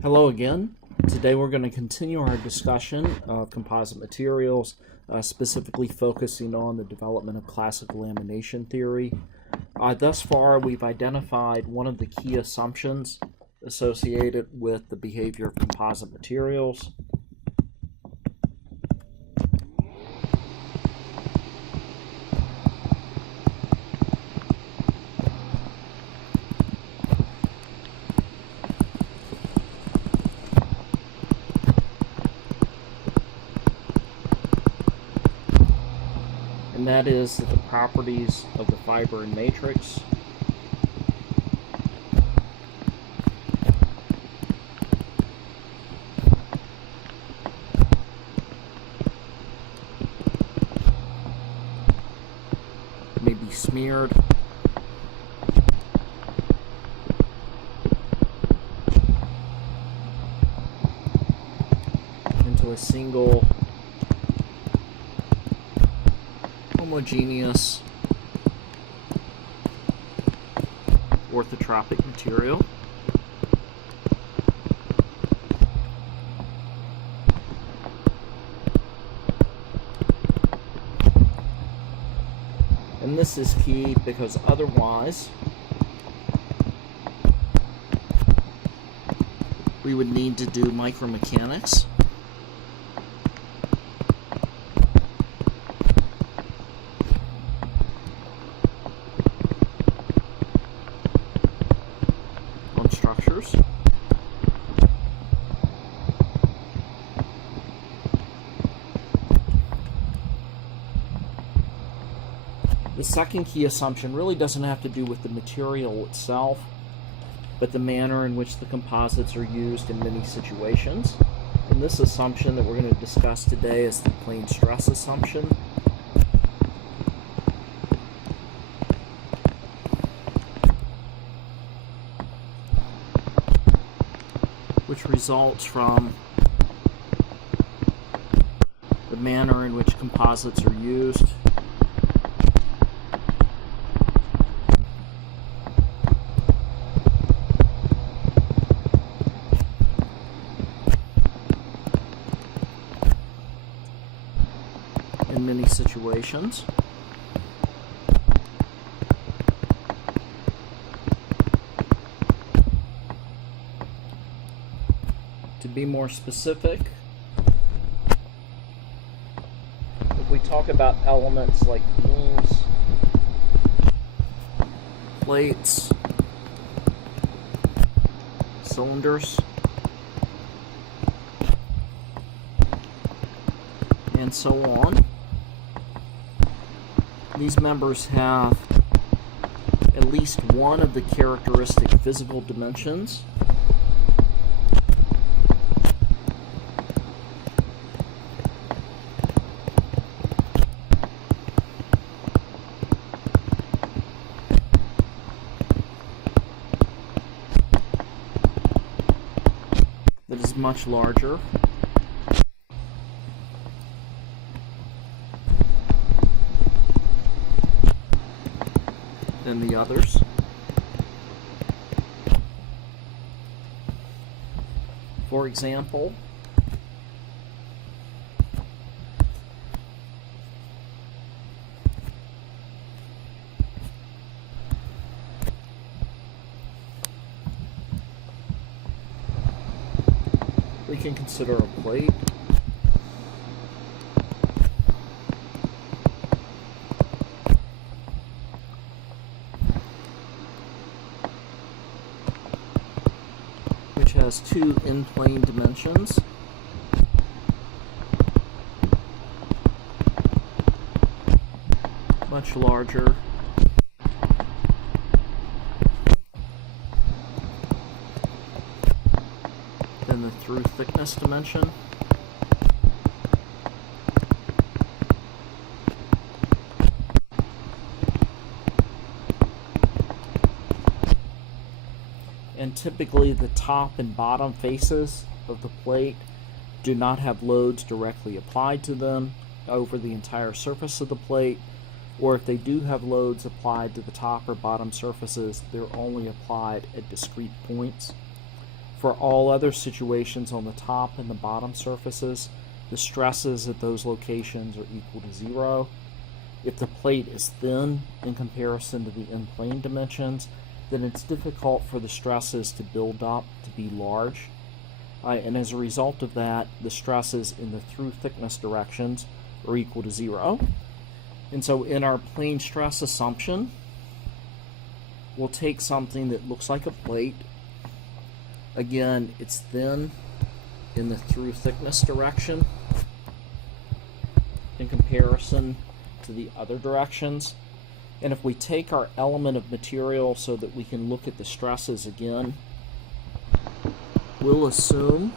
Hello again. Today we're going to continue our discussion of composite materials, specifically focusing on the development of classical lamination theory. Thus far, we've identified one of the key assumptions associated with the behavior of composite materials. And that is that the properties of the fiber and matrix may be smeared into a single homogeneous orthotropic material. And this is key because otherwise we would need to do micromechanics. Structures. The second key assumption really doesn't have to do with the material itself, but the manner in which the composites are used in many situations. And this assumption that we're going to discuss today is the plane stress assumption. Which results from the manner in which composites are used in many situations. To be more specific, if we talk about elements like beams, plates, cylinders, and so on, these members have at least one of the characteristic physical dimensions that is much larger than the others. For example, we can consider a plate, which has two in-plane dimensions, much larger than the through thickness dimension. And typically the top and bottom faces of the plate do not have loads directly applied to them over the entire surface of the plate, or if they do have loads applied to the top or bottom surfaces, they're only applied at discrete points. For all other situations on the top and the bottom surfaces, the stresses at those locations are equal to 0. If the plate is thin in comparison to the in-plane dimensions, then it's difficult for the stresses to build up to be large. And as a result of that, the stresses in the through thickness directions are equal to 0. And so in our plane stress assumption, we'll take something that looks like a plate. Again, it's thin in the through thickness direction in comparison to the other directions. And if we take our element of material so that we can look at the stresses again, we'll assume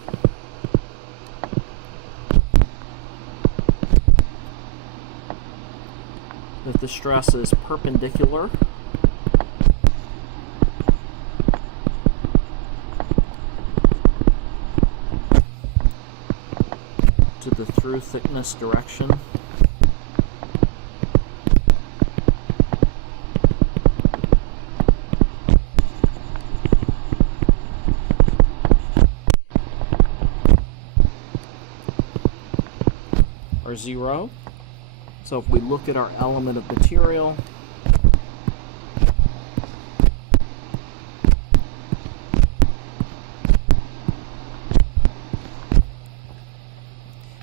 that the stress is perpendicular to the through thickness direction. Or 0. So if we look at our element of material,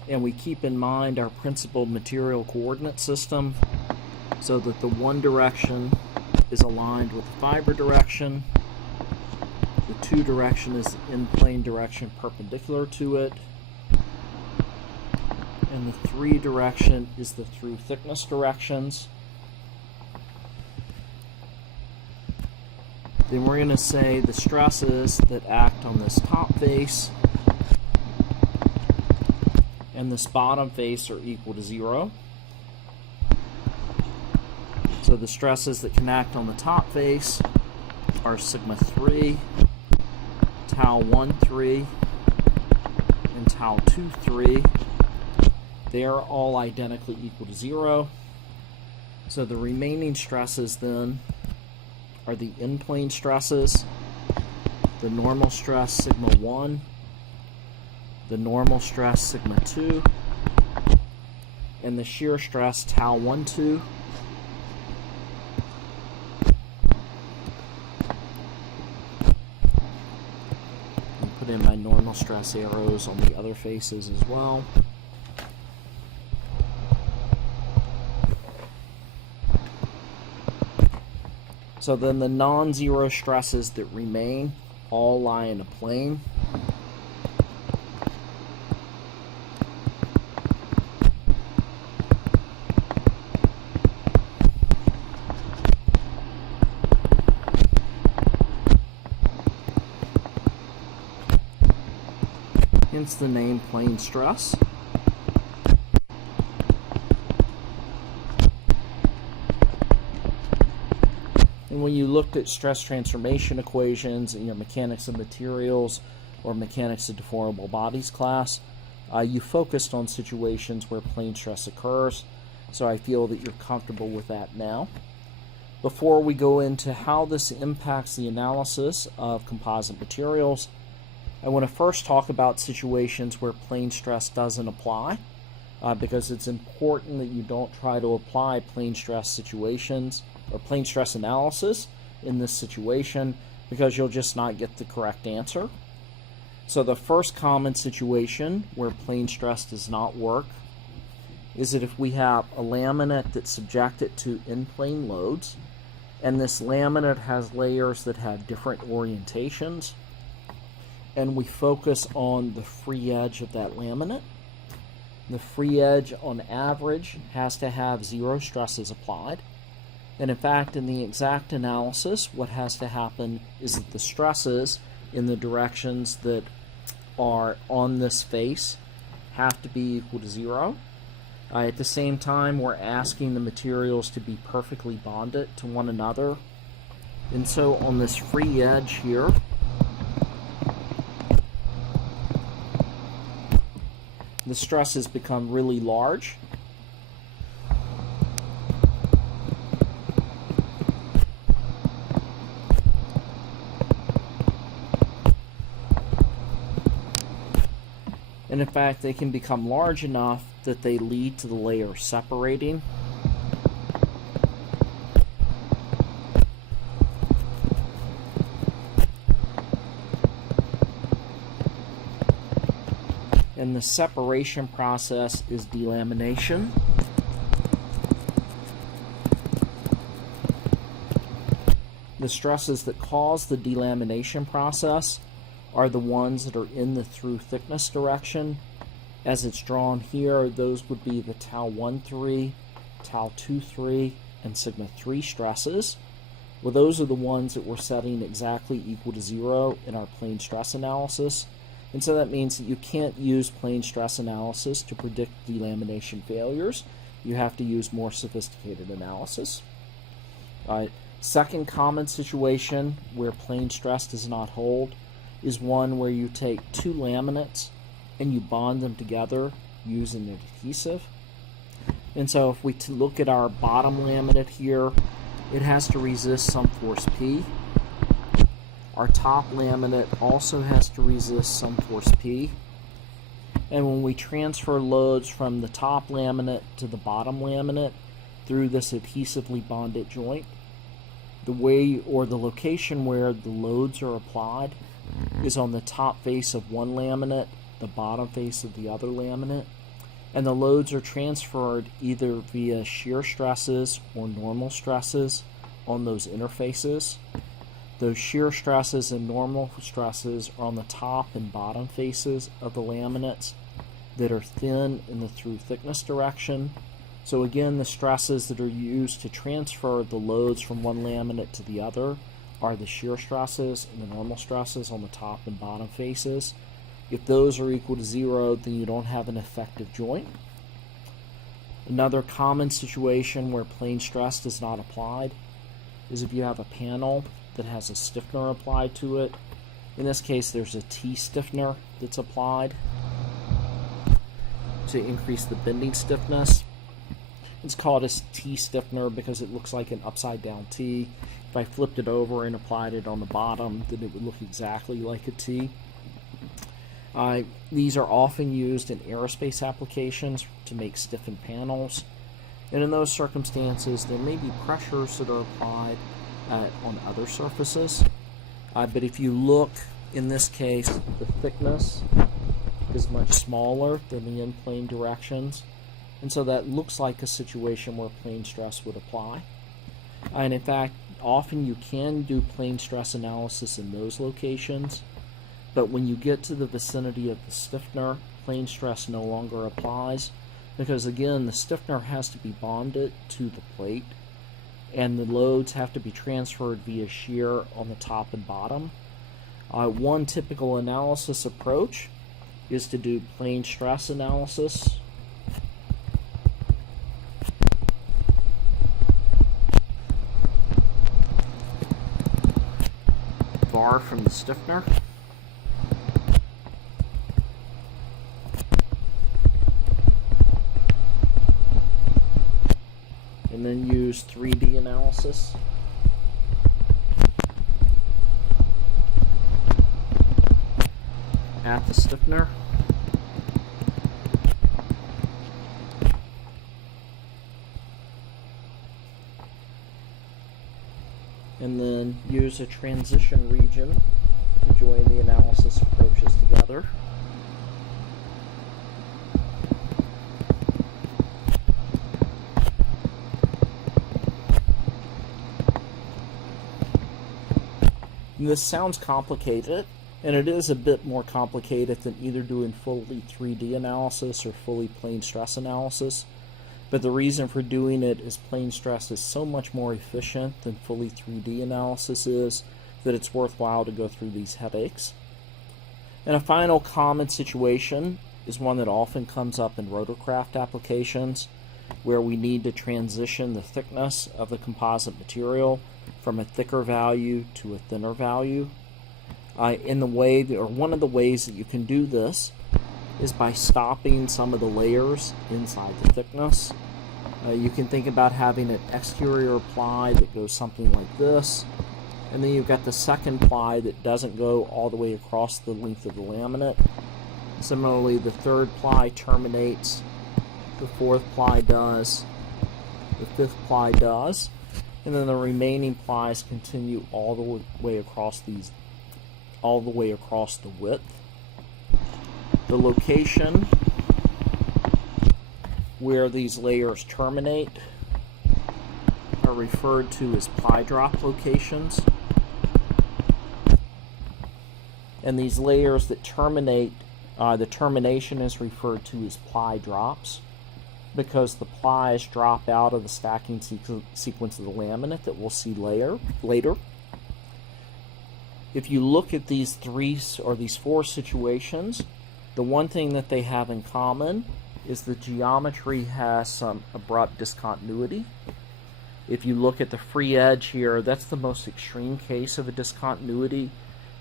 and we keep in mind our principal material coordinate system so that the one direction is aligned with the fiber direction, the 2 direction is the in-plane direction perpendicular to it, and the 3 direction is the through thickness directions. Then we're going to say the stresses that act on this top face and this bottom face are equal to 0. So the stresses that can act on the top face are sigma 3, tau 1 3, and tau 2 3. They are all identically equal to 0. So the remaining stresses then are the in-plane stresses, the normal stress sigma 1, the normal stress sigma 2, and the shear stress tau 1 2. And put in my normal stress arrows on the other faces as well. So then the non-zero stresses that remain all lie in a plane. Hence the name plane stress. And when you looked at stress transformation equations in your mechanics of materials or mechanics of deformable bodies class, you focused on situations where plane stress occurs, so I feel that you're comfortable with that now. Before we go into how this impacts the analysis of composite materials, I want to first talk about situations where plane stress doesn't apply, because it's important that you don't try to apply plane stress situations or plane stress analysis in this situation, because you'll just not get the correct answer. So the first common situation where plane stress does not work is that if we have a laminate that's subjected to in-plane loads, and this laminate has layers that have different orientations, and we focus on the free edge of that laminate. The free edge on average has to have 0 stresses applied. And in fact, in the exact analysis, what has to happen is that the stresses in the directions that are on this face have to be equal to 0. At the same time, we're asking the materials to be perfectly bonded to one another. And so on this free edge here, the stresses become really large. And in fact, they can become large enough that they lead to the layer separating. And the separation process is delamination. The stresses that cause the delamination process are the ones that are in the through thickness direction. As it's drawn here, those would be the tau 1,3, tau 2,3, and sigma 3 stresses. Well, those are the ones that we're setting exactly equal to 0 in our plane stress analysis. And so that means that you can't use plane stress analysis to predict delamination failures. You have to use more sophisticated analysis. Second common situation where plane stress does not hold is one where you take two laminates and you bond them together using an adhesive. And so if we look at our bottom laminate here, it has to resist some force P. Our top laminate also has to resist some force P. And when we transfer loads from the top laminate to the bottom laminate through this adhesively bonded joint, the way or the location where the loads are applied is on the top face of one laminate, the bottom face of the other laminate, and the loads are transferred either via shear stresses or normal stresses on those interfaces. Those shear stresses and normal stresses are on the top and bottom faces of the laminates that are thin in the through thickness direction. So again, the stresses that are used to transfer the loads from one laminate to the other are the shear stresses and the normal stresses on the top and bottom faces. If those are equal to 0, then you don't have an effective joint. Another common situation where plane stress is not applied is if you have a panel that has a stiffener applied to it. In this case, there's a T stiffener that's applied to increase the bending stiffness. It's called a T stiffener because it looks like an upside down T. If I flipped it over and applied it on the bottom, then it would look exactly like a T. These are often used in aerospace applications to make stiffened panels. And in those circumstances, there may be pressures that are applied on other surfaces. But if you look, in this case, the thickness is much smaller than the in-plane directions. And so that looks like a situation where plane stress would apply. And in fact, often you can do plane stress analysis in those locations, but when you get to the vicinity of the stiffener, plane stress no longer applies, because again, the stiffener has to be bonded to the plate, and the loads have to be transferred via shear on the top and bottom. One typical analysis approach is to do plane stress analysis bar from the stiffener. And then use 3D analysis. At the stiffener. And then use a transition region to join the analysis approaches together. And this sounds complicated, and it is a bit more complicated than either doing fully 3D analysis or fully plane stress analysis. But the reason for doing it is plane stress is so much more efficient than fully 3D analysis is that it's worthwhile to go through these headaches. And a final common situation is one that often comes up in rotorcraft applications, where we need to transition the thickness of the composite material from a thicker value to a thinner value. One of the ways that you can do this is by stopping some of the layers inside the thickness. You can think about having an exterior ply that goes something like this, and then you've got the second ply that doesn't go all the way across the length of the laminate. Similarly, the third ply terminates, the fourth ply does, the fifth ply does, and then the remaining plies continue all the way across the width. The location where these layers terminate are referred to as ply drop locations. And these layers that terminate, the termination is referred to as ply drops, because the plies drop out of the stacking sequence of the laminate that we'll see later. If you look at these four situations, the one thing that they have in common is the geometry has some abrupt discontinuity. If you look at the free edge here, that's the most extreme case of a discontinuity,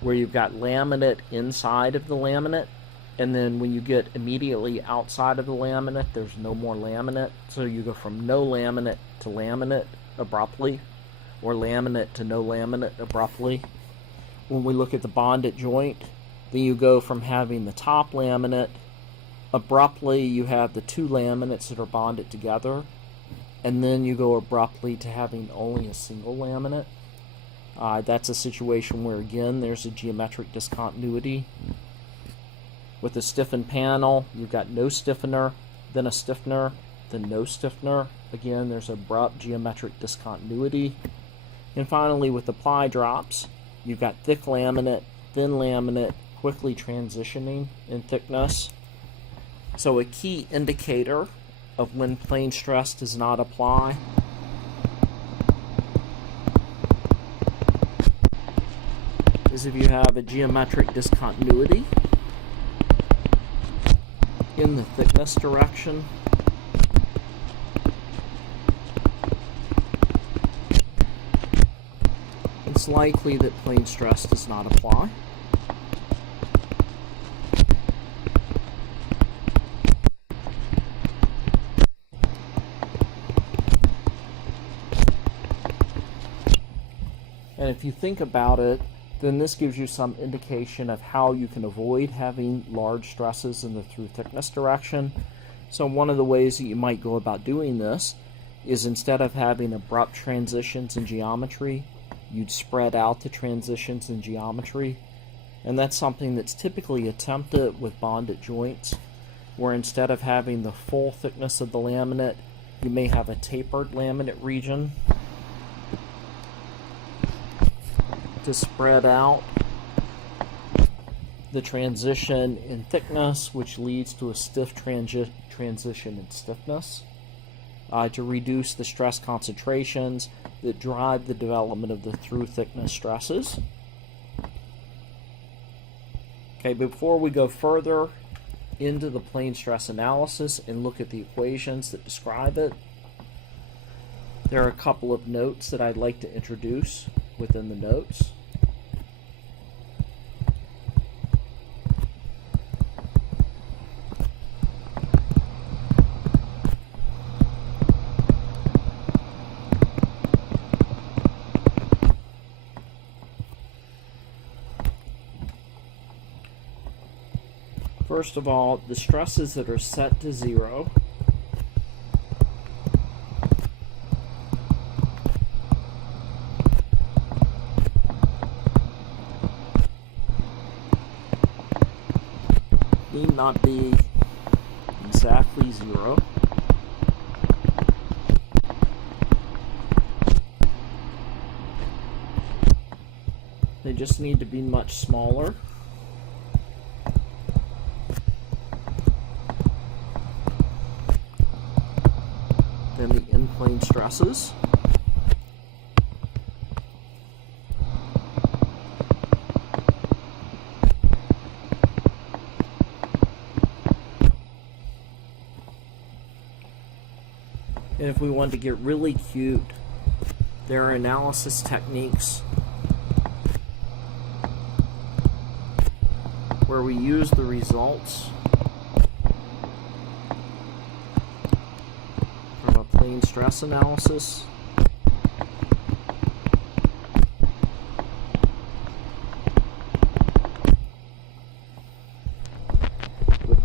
where you've got laminate inside of the laminate, and then when you get immediately outside of the laminate, there's no more laminate. So you go from no laminate to laminate abruptly, or laminate to no laminate abruptly. When we look at the bonded joint, then you go from having the top laminate, abruptly you have the two laminates that are bonded together, and then you go abruptly to having only a single laminate. That's a situation where, again, there's a geometric discontinuity. With a stiffened panel, you've got no stiffener, then a stiffener, then no stiffener. Again, there's abrupt geometric discontinuity. And finally, with the ply drops, you've got thick laminate, thin laminate, quickly transitioning in thickness. So a key indicator of when plane stress does not apply is if you have a geometric discontinuity in the thickness direction, it's likely that plane stress does not apply. And if you think about it, then this gives you some indication of how you can avoid having large stresses in the through thickness direction. So one of the ways that you might go about doing this is, instead of having abrupt transitions in geometry, you'd spread out the transitions in geometry. And that's something that's typically attempted with bonded joints, where instead of having the full thickness of the laminate, you may have a tapered laminate region to spread out the transition in thickness, which leads to a stiff transition in stiffness, to reduce the stress concentrations that drive the development of the through thickness stresses. Okay, before we go further into the plane stress analysis and look at the equations that describe it, there are a couple of notes that I'd like to introduce within the notes. First of all, the stresses that are set to 0 need not be exactly 0. They just need to be much smaller than the in-plane stresses. And if we want to get really cute, there are analysis techniques where we use the results from a plane stress analysis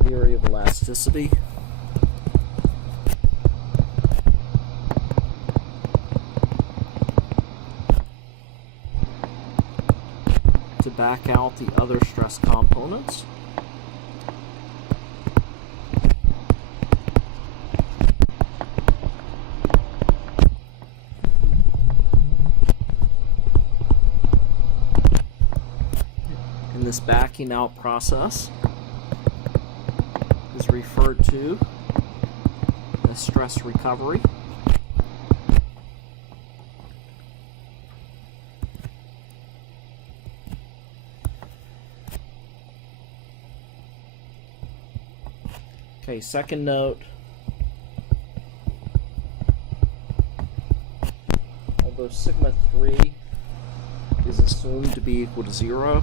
theory of elasticity. To back out the other stress components. And this backing out process is referred to as stress recovery. Okay, second note, although sigma 3 is assumed to be equal to 0,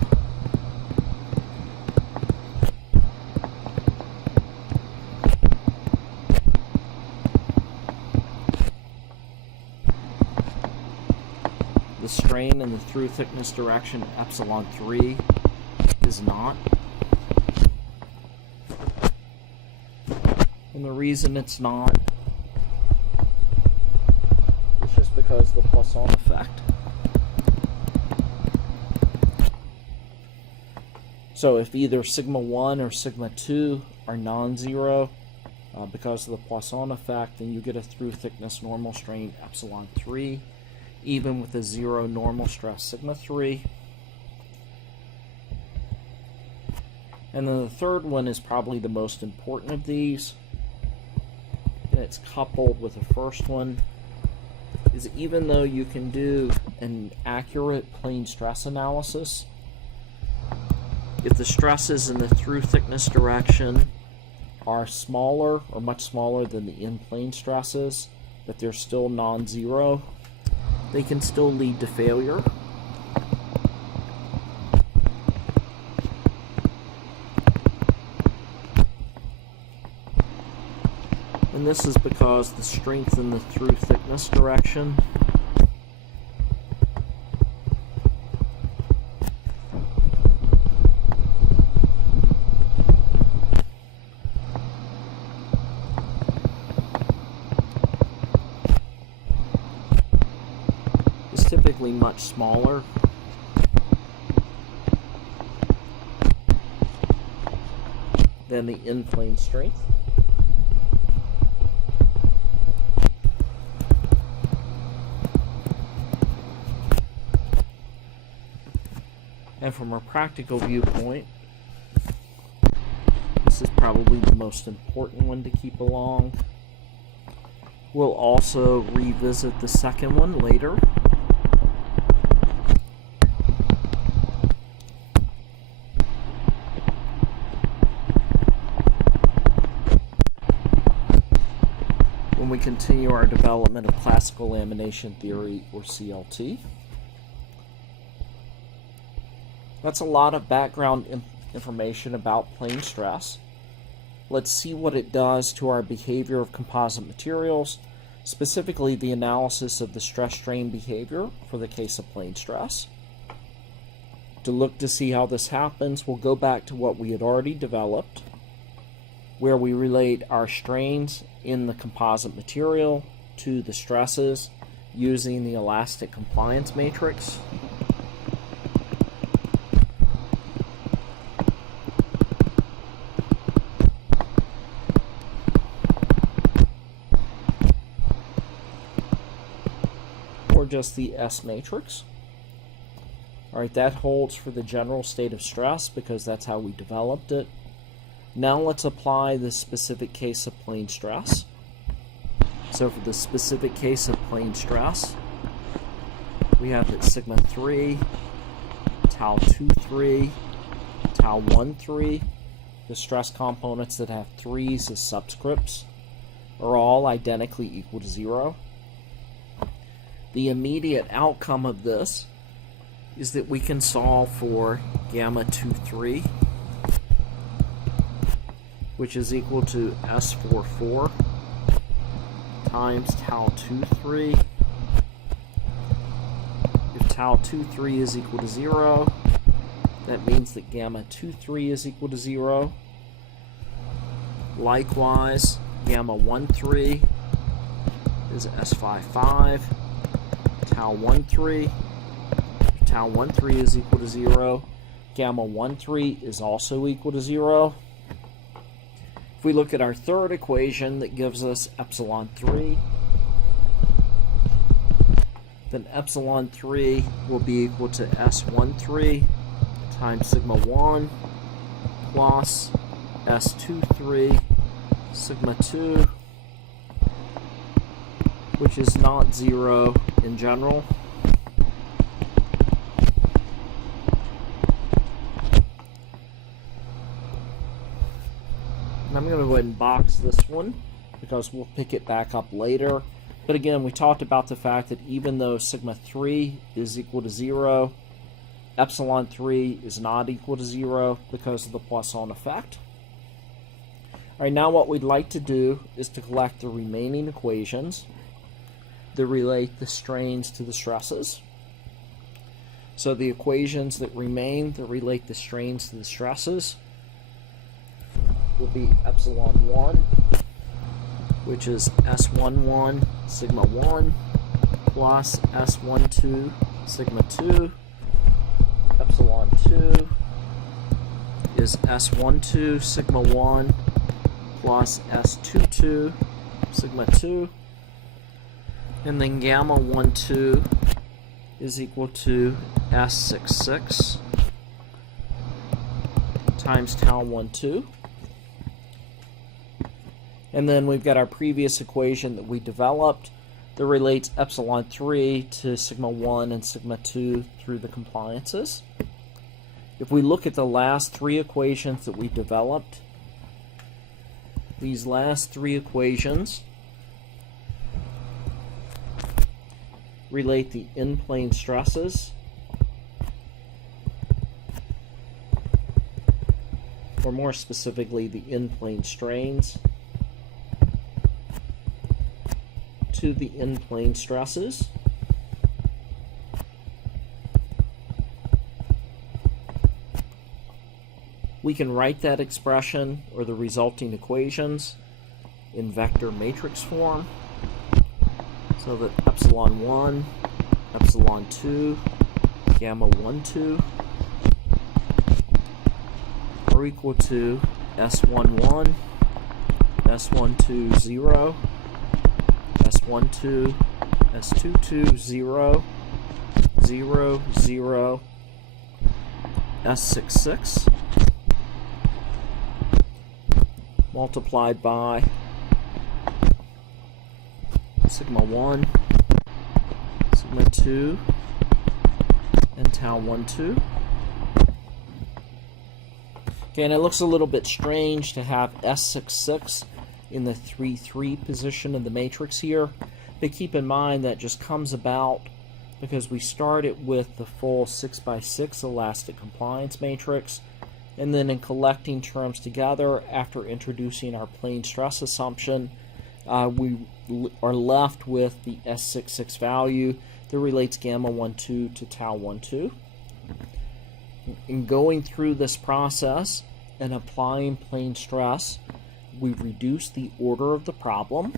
the strain in the through thickness direction epsilon 3 is not. And the reason it's not is just because of the Poisson effect. So if either sigma 1 or sigma 2 are non-zero because of the Poisson effect, then you get a through thickness normal strain epsilon 3, even with a 0 normal stress sigma 3. And then the third one is probably the most important of these, and it's coupled with the first one, is even though you can do an accurate plane stress analysis, if the stresses in the through thickness direction are smaller or much smaller than the in-plane stresses, but they're still non-zero, they can still lead to failure. And this is because the strength in the through thickness direction is typically much smaller than the in-plane strength. And from a practical viewpoint, this is probably the most important one to keep along. We'll also revisit the second one later. When we continue our development of classical lamination theory, or CLT. That's a lot of background information about plane stress. Let's see what it does to our behavior of composite materials, specifically the analysis of the stress-strain behavior for the case of plane stress. To look to see how this happens, we'll go back to what we had already developed, where we relate our strains in the composite material to the stresses using the elastic compliance matrix. Or just the S matrix. Alright, that holds for the general state of stress because that's how we developed it. Now let's apply the specific case of plane stress. So for the specific case of plane stress, we have that sigma 3, tau 2, 3, tau 1, 3, the stress components that have 3's as subscripts, are all identically equal to 0. The immediate outcome of this is that we can solve for gamma 2, 3, which is equal to S44 times tau 2, 3. If tau 2, 3 is equal to 0, that means that gamma 2, 3 is equal to 0. Likewise, gamma 13 is S55. Tau 13. Tau 13 is equal to 0. Gamma 13 is also equal to 0. If we look at our third equation that gives us epsilon 3, then epsilon 3 will be equal to S13 times sigma 1 plus S23 sigma 2, which is not 0 in general. And I'm going to go ahead and box this one because we'll pick it back up later. But again, we talked about the fact that even though sigma 3 is equal to 0, epsilon 3 is not equal to 0 because of the Poisson effect. Alright, now what we'd like to do is to collect the remaining equations that relate the strains to the stresses. So the equations that remain that relate the strains to the stresses will be epsilon 1, which is S11 sigma 1 plus S12 sigma 2. Epsilon 2 is S12 sigma 1 plus S22 sigma 2. And then gamma 12 is equal to S66 times tau 12. And then we've got our previous equation that we developed that relates epsilon 3 to sigma 1 and sigma 2 through the compliances. If we look at the last three equations that we developed, these last three equations relate the in-plane stresses, or more specifically the in-plane strains, to the in-plane stresses. We can write that expression or the resulting equations in vector matrix form, so that epsilon 1, epsilon 2, gamma 12 are equal to S11, S12, 0, S12, S22, 0, 0, 0, S66 multiplied by sigma 1, sigma 2, and tau 12. Okay, and it looks a little bit strange to have S66 in the 3, 3 position of the matrix here, but keep in mind that just comes about because we started with the full 6x6 elastic compliance matrix, and then in collecting terms together after introducing our plane stress assumption, we are left with the S66 value that relates gamma 12 to tau 12. In going through this process and applying plane stress, we reduce the order of the problem.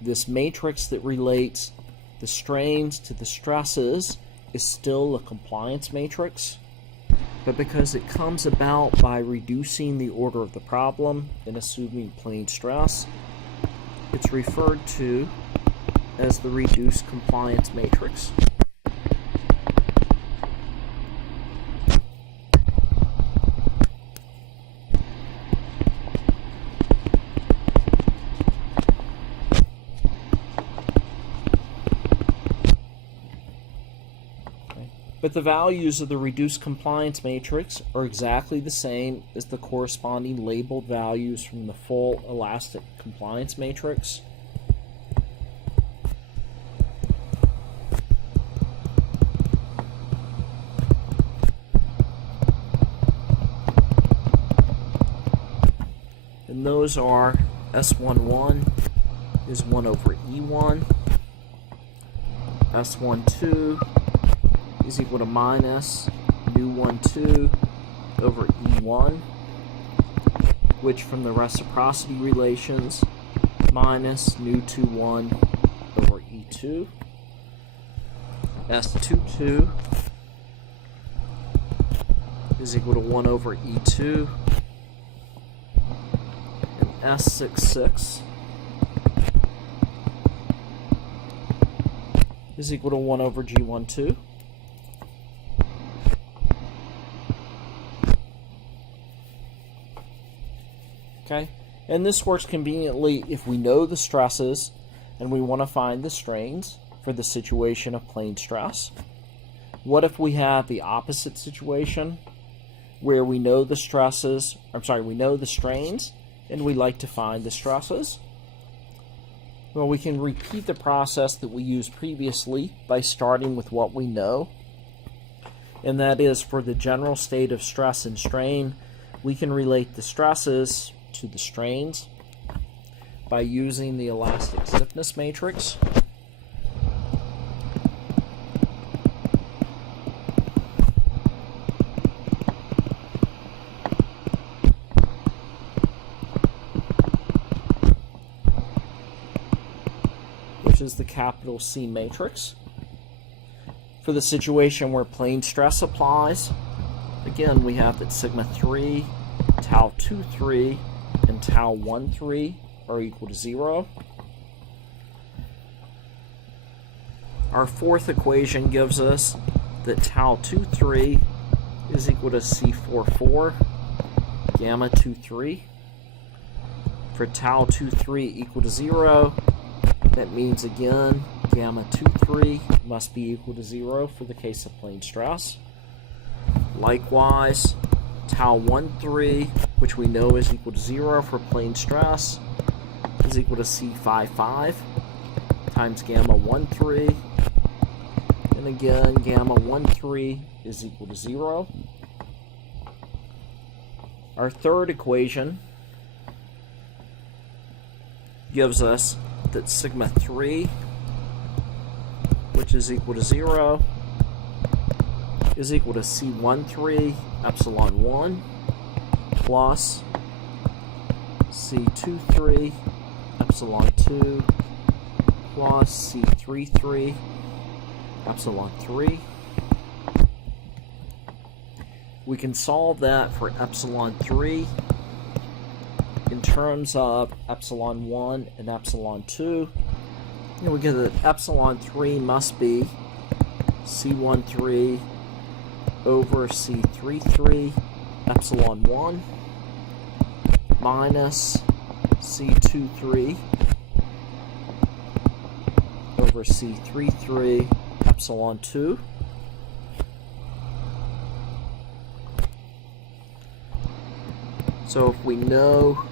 This matrix that relates the strains to the stresses is still a compliance matrix, but because it comes about by reducing the order of the problem and assuming plane stress, it's referred to as the reduced compliance matrix. But the values of the reduced compliance matrix are exactly the same as the corresponding labeled values from the full elastic compliance matrix. And those are S11 is 1 over E1, S12 is equal to minus nu 12 over E1, which from the reciprocity relations minus nu21 over E2, S22 is equal to 1 over E2, and S66 is equal to 1 over G12. Okay, and this works conveniently if we know the stresses and we want to find the strains for the situation of plane stress. What if we have the opposite situation where we know the stresses, we know the strains and we like to find the stresses? Well, we can repeat the process that we used previously by starting with what we know, and that is for the general state of stress and strain, we can relate the stresses to the strains by using the elastic stiffness matrix. Which is the capital C matrix. For the situation where plane stress applies, again we have that sigma 3, tau 23, and tau 13 are equal to 0. Our fourth equation gives us that tau 23 is equal to C44 gamma 23. For tau 23 equal to 0, that means again gamma 23 must be equal to 0 for the case of plane stress. Likewise, tau 13, which we know is equal to 0 for plane stress, is equal to C55 times gamma 13, and again gamma 13 is equal to 0. Our third equation gives us that sigma 3, which is equal to 0, is equal to C13 epsilon 1 plus C23 epsilon 2 plus C33 epsilon 3. We can solve that for epsilon 3 in terms of epsilon 1 and epsilon 2. And we get that epsilon 3 must be C13 over C33 epsilon 1 minus C23 over C33 epsilon 2. So if we know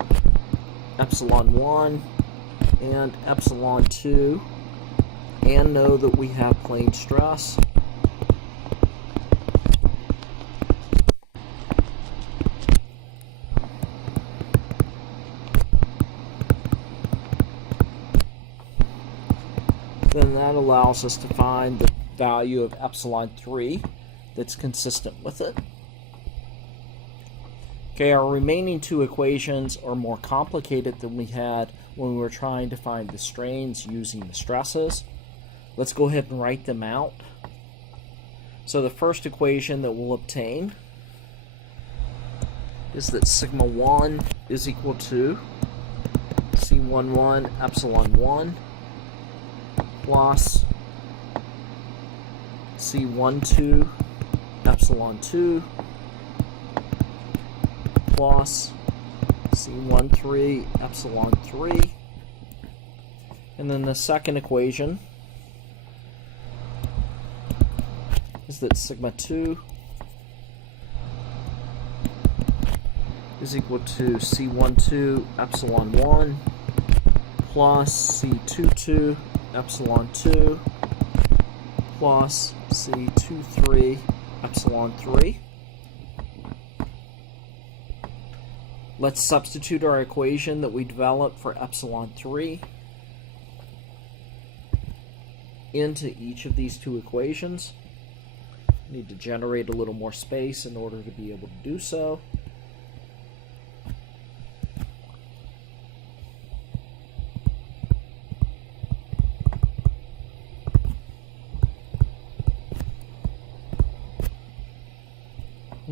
epsilon 1 and epsilon 2 and know that we have plane stress, then that allows us to find the value of epsilon 3 that's consistent with it. Okay, our remaining two equations are more complicated than we had when we were trying to find the strains using the stresses. Let's go ahead and write them out. So the first equation that we'll obtain is that sigma 1 is equal to C11 epsilon 1 plus C12 epsilon 2 plus C13 epsilon 3. And then the second equation is that sigma 2 is equal to C12 epsilon 1 plus C22 epsilon 2 plus C23 epsilon 3. Let's substitute our equation that we developed for epsilon 3 into each of these two equations. Need to generate a little more space in order to be able to do so.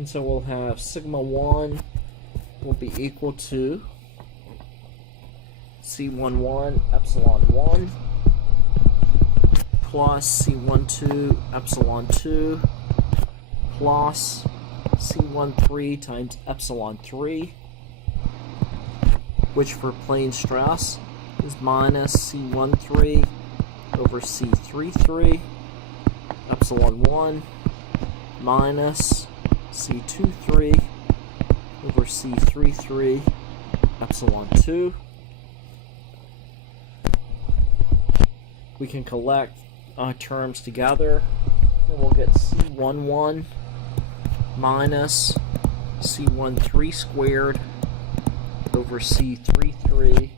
And so we'll have sigma 1 will be equal to C11 epsilon 1 plus C12 epsilon 2 plus C13 times epsilon 3, which for plane stress is minus C13 over C33 epsilon 1 minus C23 over C33 epsilon 2. We can collect terms together, and we'll get C11 minus C13 squared over C33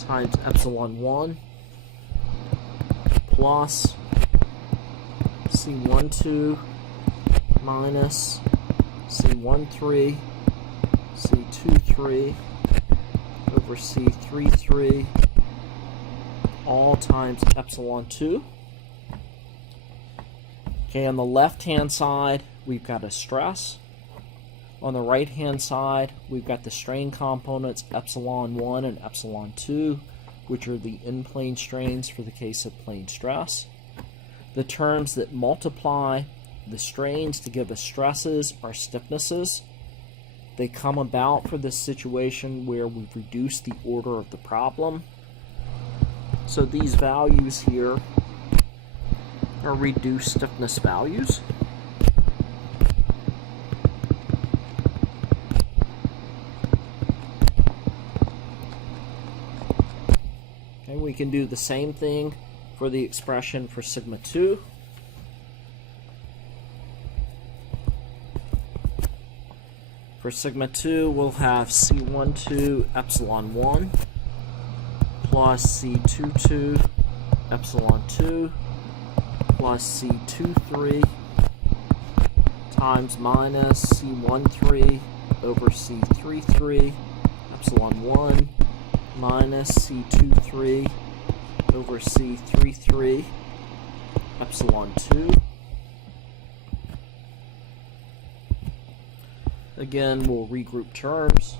times epsilon 1 plus C12 minus C13 C23 over C33 all times epsilon 2. Okay, on the left-hand side, we've got a stress. On the right-hand side, we've got the strain components epsilon 1 and epsilon 2, which are the in-plane strains for the case of plane stress. The terms that multiply the strains to give us stresses are stiffnesses. They come about for this situation where we've reduced the order of the problem. So these values here are reduced stiffness values. Okay, we can do the same thing for the expression for sigma 2. For sigma 2, we'll have C12 epsilon 1 plus C22 epsilon 2 plus C23 times minus C13 over C33 epsilon 1 minus C23 over C33 epsilon 2. Again, we'll regroup terms,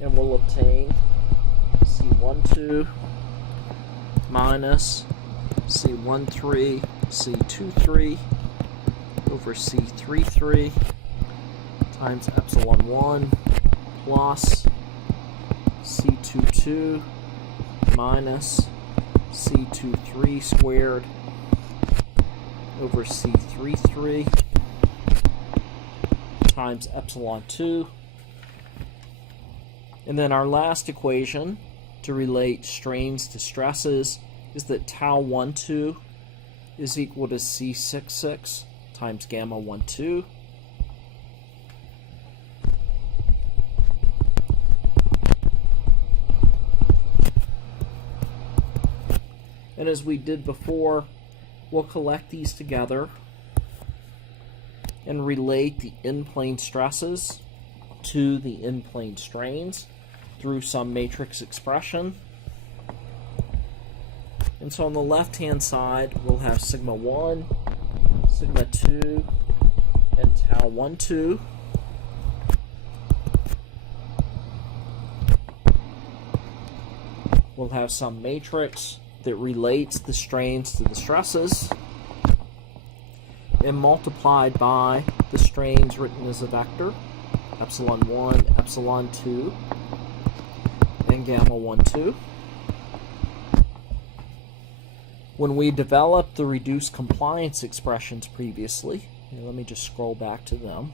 and we'll obtain C12 minus C13 C23 over C33 times epsilon 1 plus C22 minus C23 squared over C33 times epsilon 2. And then our last equation to relate strains to stresses is that tau 12 is equal to C66 times gamma 12. And as we did before, we'll collect these together and relate the in-plane stresses to the in-plane strains through some matrix expression. And so on the left-hand side, we'll have sigma 1, sigma 2, and tau 12. We'll have some matrix that relates the strains to the stresses, and multiplied by the strains written as a vector, epsilon 1, epsilon 2, and gamma 12. When we developed the reduced compliance expressions previously, let me just scroll back to them.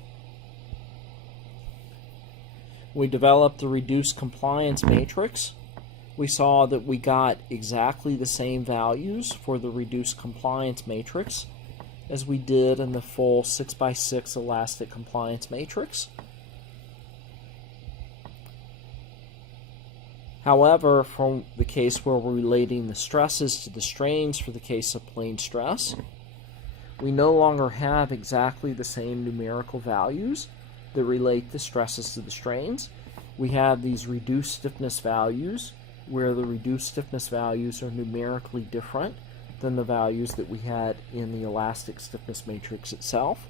We developed the reduced compliance matrix. We saw that we got exactly the same values for the reduced compliance matrix as we did in the full 6x6 elastic compliance matrix. However, from the case where we're relating the stresses to the strains for the case of plane stress, we no longer have exactly the same numerical values that relate the stresses to the strains. We have these reduced stiffness values where the reduced stiffness values are numerically different than the values that we had in the elastic stiffness matrix itself.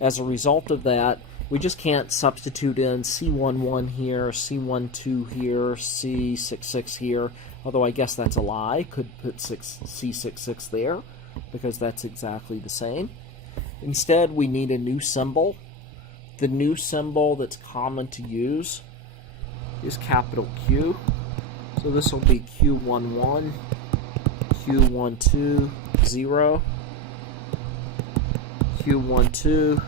As a result of that, we just can't substitute in C11 here, C12 here, C66 here, although I guess that's a lie. Could put C66 there because that's exactly the same. Instead, we need a new symbol. The new symbol that's common to use is capital Q. So this will be Q11, Q12, 0, Q12,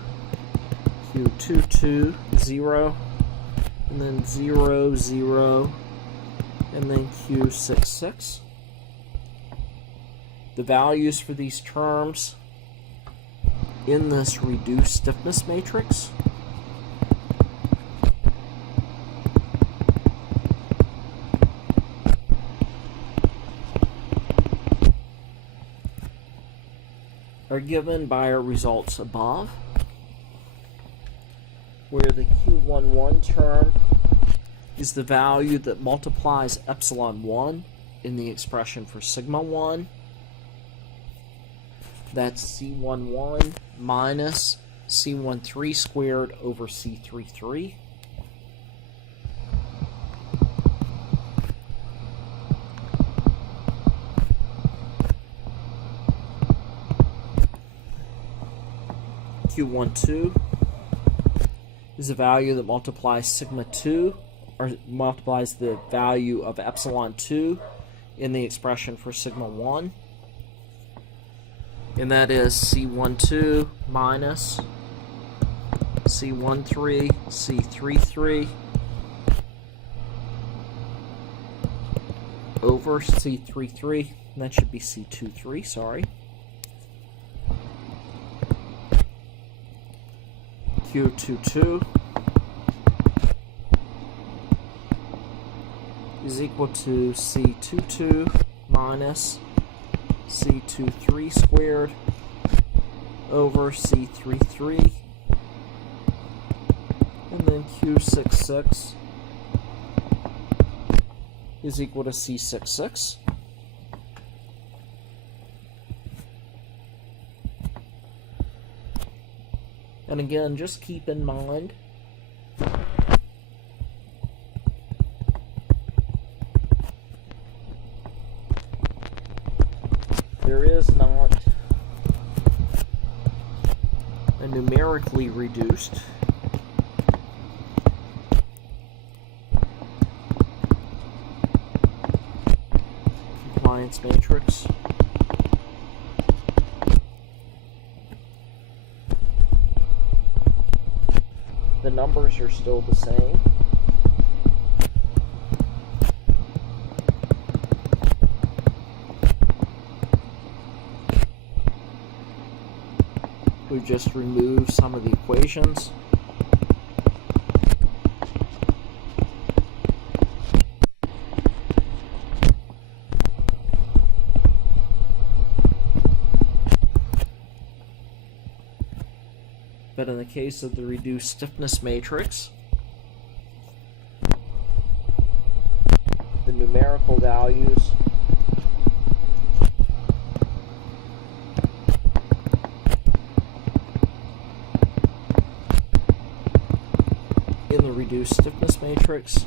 Q22, 0, and then 0, 0, and then Q66. The values for these terms in this reduced stiffness matrix are given by our results above, where the Q11 term is the value that multiplies epsilon 1 in the expression for sigma 1. That's C11 minus C13 squared over C33. Q12 is a value that multiplies sigma 2, or multiplies the value of epsilon 2 in the expression for sigma 1. And that is C12 minus C13, C33 over C33, and that should be C23, sorry. Q22 is equal to C22 minus C23 squared over C33, and then Q66 is equal to C66. And again, just keep in mind there is not a numerically reduced compliance matrix. The numbers are still the same. We've just removed some of the equations. But in the case of the reduced stiffness matrix, the numerical values in the reduced stiffness matrix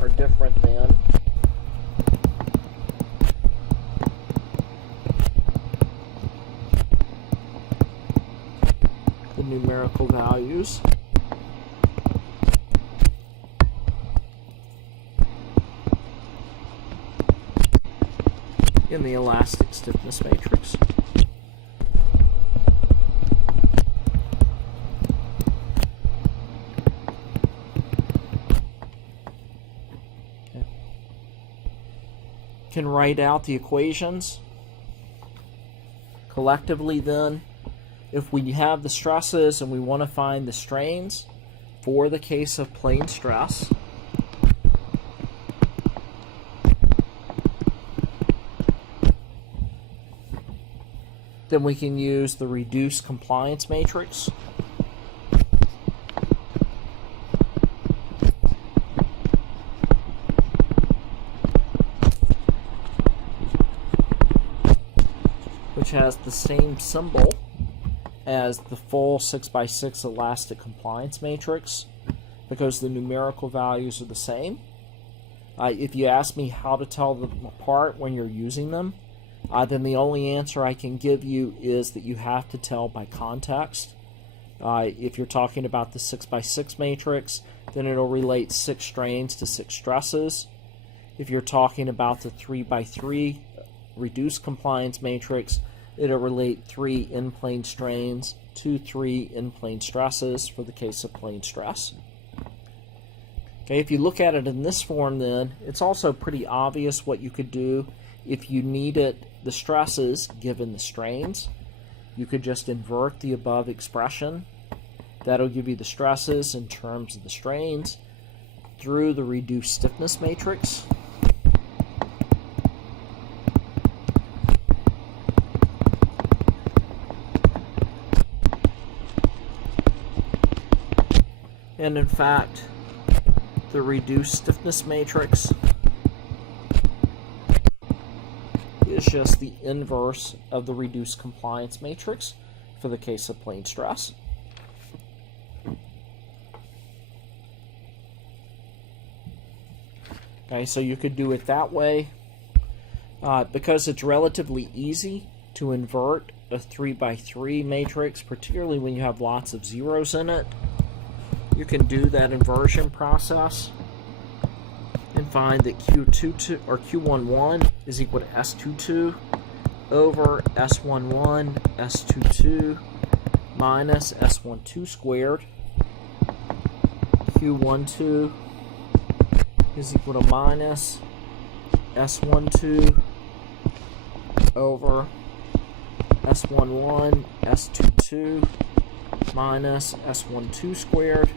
are different than the numerical values in the elastic stiffness matrix. Can write out the equations collectively then. If we have the stresses and we want to find the strains for the case of plane stress, then we can use the reduced compliance matrix. which has the same symbol as the full 6x6 elastic compliance matrix because the numerical values are the same. If you ask me how to tell them apart when you're using them, then the only answer I can give you is that you have to tell by context. If you're talking about the 6x6 matrix, then it'll relate 6 strains to 6 stresses. If you're talking about the 3x3 reduced compliance matrix, it'll relate 3 in-plane strains to 3 in-plane stresses for the case of plane stress. Okay, if you look at it in this form, then it's also pretty obvious what you could do if you needed the stresses given the strains. You could just invert the above expression. That'll give you the stresses in terms of the strains through the reduced stiffness matrix. And in fact, the reduced stiffness matrix is just the inverse of the reduced compliance matrix for the case of plane stress. Okay, so you could do it that way. Because it's relatively easy to invert a 3x3 matrix, particularly when you have lots of zeros in it, you can do that inversion process and find that Q22 or Q11 is equal to S22 over S11 S22 minus S12 squared. Q12 is equal to minus S12 over S11 S22 minus S12 squared.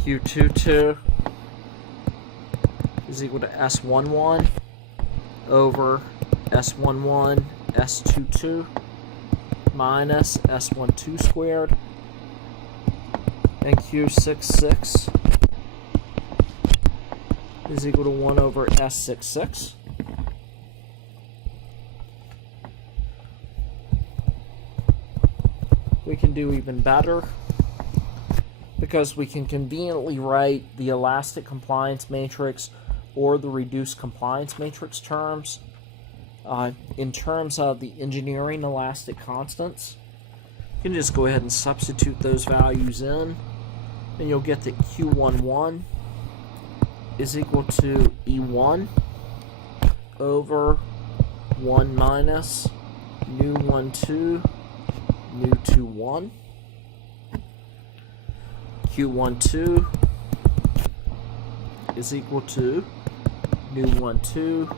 Q22 is equal to S11 over S11 S22 minus S12 squared. And Q66 is equal to 1 over S66. We can do even better because we can conveniently write the elastic compliance matrix or the reduced compliance matrix terms in terms of the engineering elastic constants. You can just go ahead and substitute those values in, and you'll get that Q11 is equal to E1 over 1 minus nu 12 nu 21. Q12 is equal to nu 12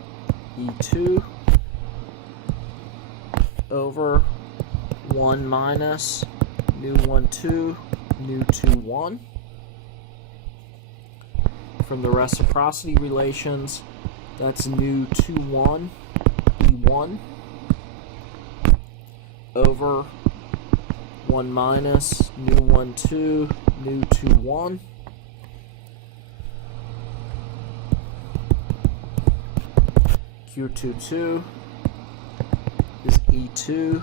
E2 over 1 minus nu 12 nu 21. From the reciprocity relations, that's nu 21 E1 over 1 minus nu 12 nu 21. Q22 is E2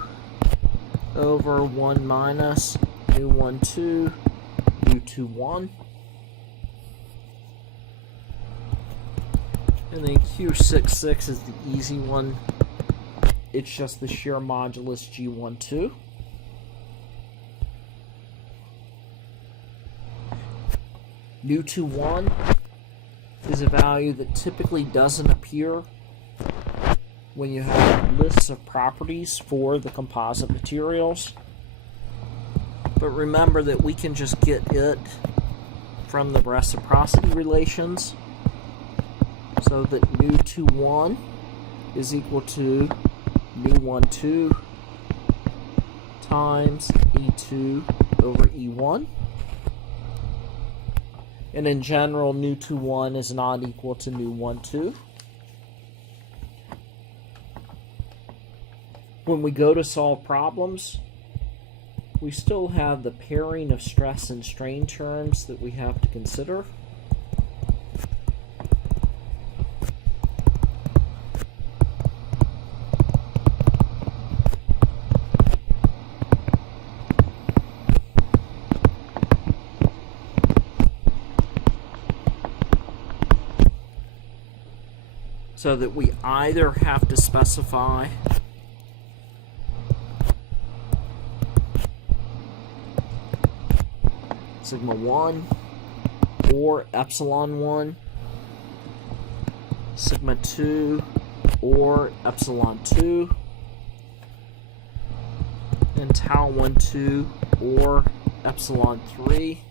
over 1 minus nu 12 nu 21. And then Q66 is the easy one. It's just the shear modulus G12. Nu 21 is a value that typically doesn't appear when you have lists of properties for the composite materials. But remember that we can just get it from the reciprocity relations. So that nu 21 is equal to nu 12 times E2 over E1. And in general, nu 21 is not equal to nu 12. When we go to solve problems, we still have the pairing of stress and strain terms that we have to consider. so that we either have to specify sigma 1 or epsilon 1, sigma 2 or epsilon 2, and tau 1 2 or epsilon 3.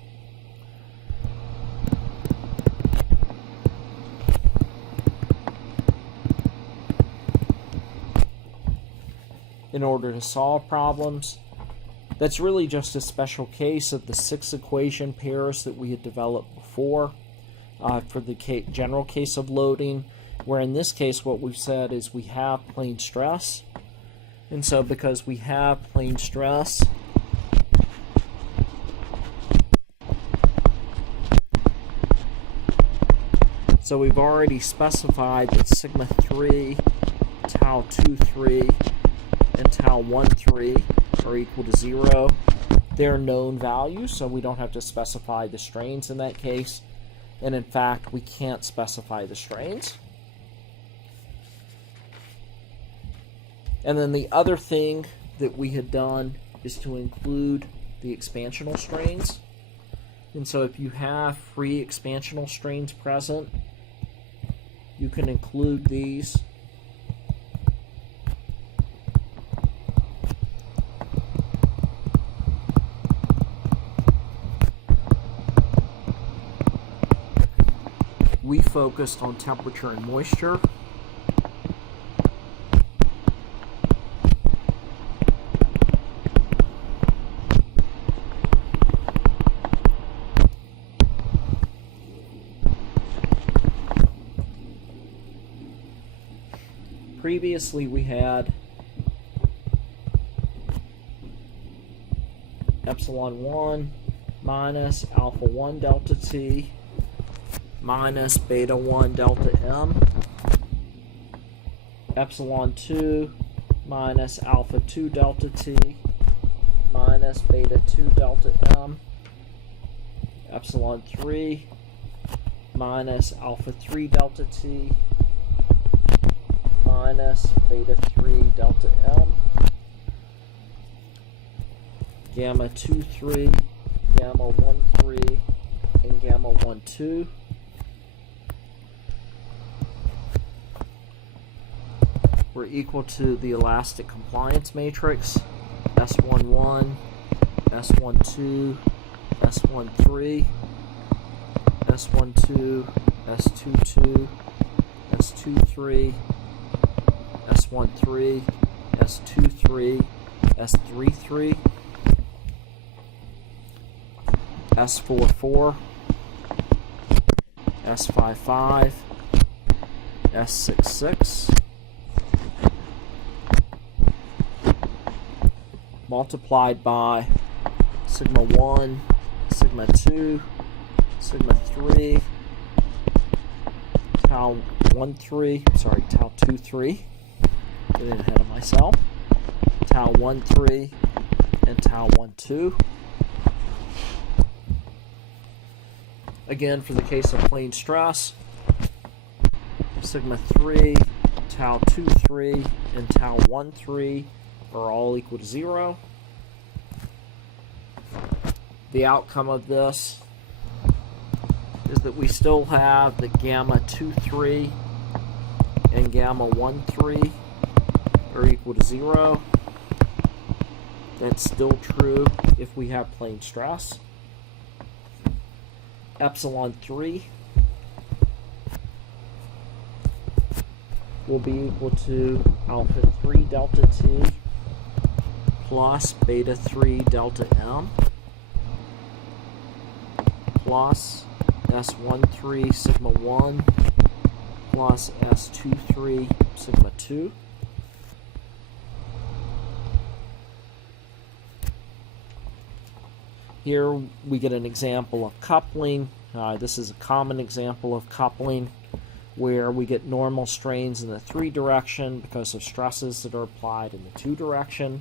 In order to solve problems. That's really just a special case of the 6 equation pairs that we had developed before for the general case of loading, where in this case what we've said is we have plane stress. And so because we have plane stress, so we've already specified that sigma 3, tau 2 3, and tau 1 3 are equal to 0. They're known values, so we don't have to specify the strains in that case. And in fact, we can't specify the strains. And then the other thing that we had done is to include the expansional strains. And so if you have free expansional strains present, you can include these. We focused on temperature and moisture. Previously we had epsilon 1 minus alpha 1 delta T minus beta 1 delta M, epsilon 2 minus alpha 2 delta T minus beta 2 delta M, epsilon 3 minus alpha 3 delta T minus beta 3 delta M, gamma 2 3, gamma 1 3, and gamma 1 2. We're equal to the elastic compliance matrix, S11, S12, S13, S12, S22, S23, S13, S23, S33, S44, S55, S66, multiplied by sigma 1, sigma 2, sigma 3, tau 1 3, sorry, tau 2 3, getting ahead of myself, tau 1 3, and tau 1 2. Again, for the case of plane stress, sigma 3, tau 2 3, and tau 1 3 are all equal to 0. The outcome of this is that we still have the gamma 2 3 and gamma 1 3 are equal to 0. That's still true if we have plane stress. Epsilon 3 will be equal to alpha 3 delta T plus beta 3 delta M plus S13 sigma 1 plus S23 sigma 2. Here we get an example of coupling. This is a common example of coupling where we get normal strains in the 3 direction because of stresses that are applied in the 2 direction.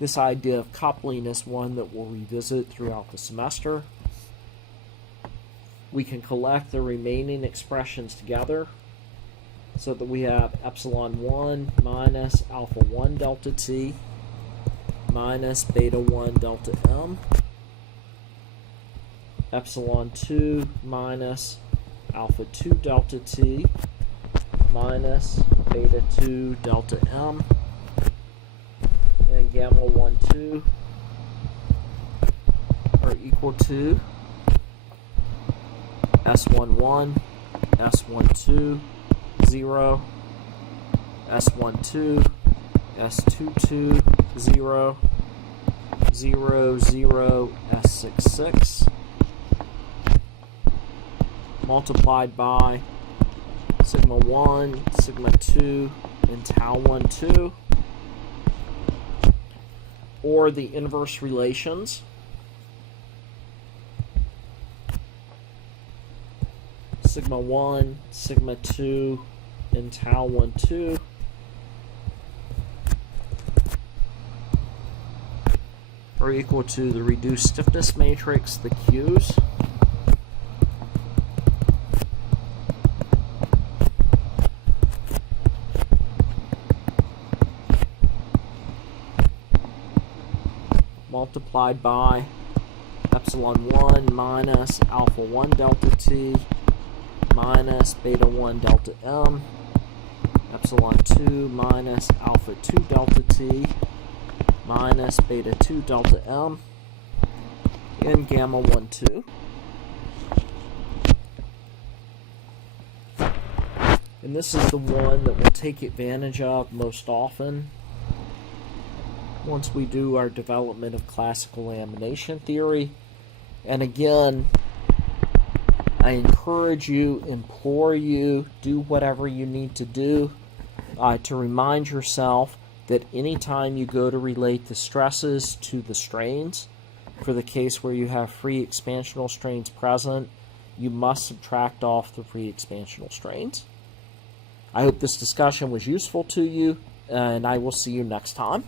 This idea of coupling is one that we'll revisit throughout the semester. We can collect the remaining expressions together so that we have epsilon 1 minus alpha 1 delta t minus beta 1 delta m, epsilon 2 minus alpha 2 delta t minus beta 2 delta m, and gamma 1 2 are equal to S11, S12, 0, S12, S22, 0, 0, 0, S66, multiplied by sigma 1, sigma 2, and tau 1, 2, or the inverse relations. Sigma 1, sigma 2, and tau 1, 2 are equal to the reduced stiffness matrix, the Q's, multiplied by epsilon 1 minus alpha 1 delta t minus beta 1 delta m, epsilon 2 minus alpha 2 delta t minus beta 2 delta m, and gamma 1 2. And this is the one that we'll take advantage of most often once we do our development of classical lamination theory. And again, I encourage you, implore you, do whatever you need to do to remind yourself that anytime you go to relate the stresses to the strains, for the case where you have free expansional strains present, you must subtract off the free expansional strains. I hope this discussion was useful to you, and I will see you next time.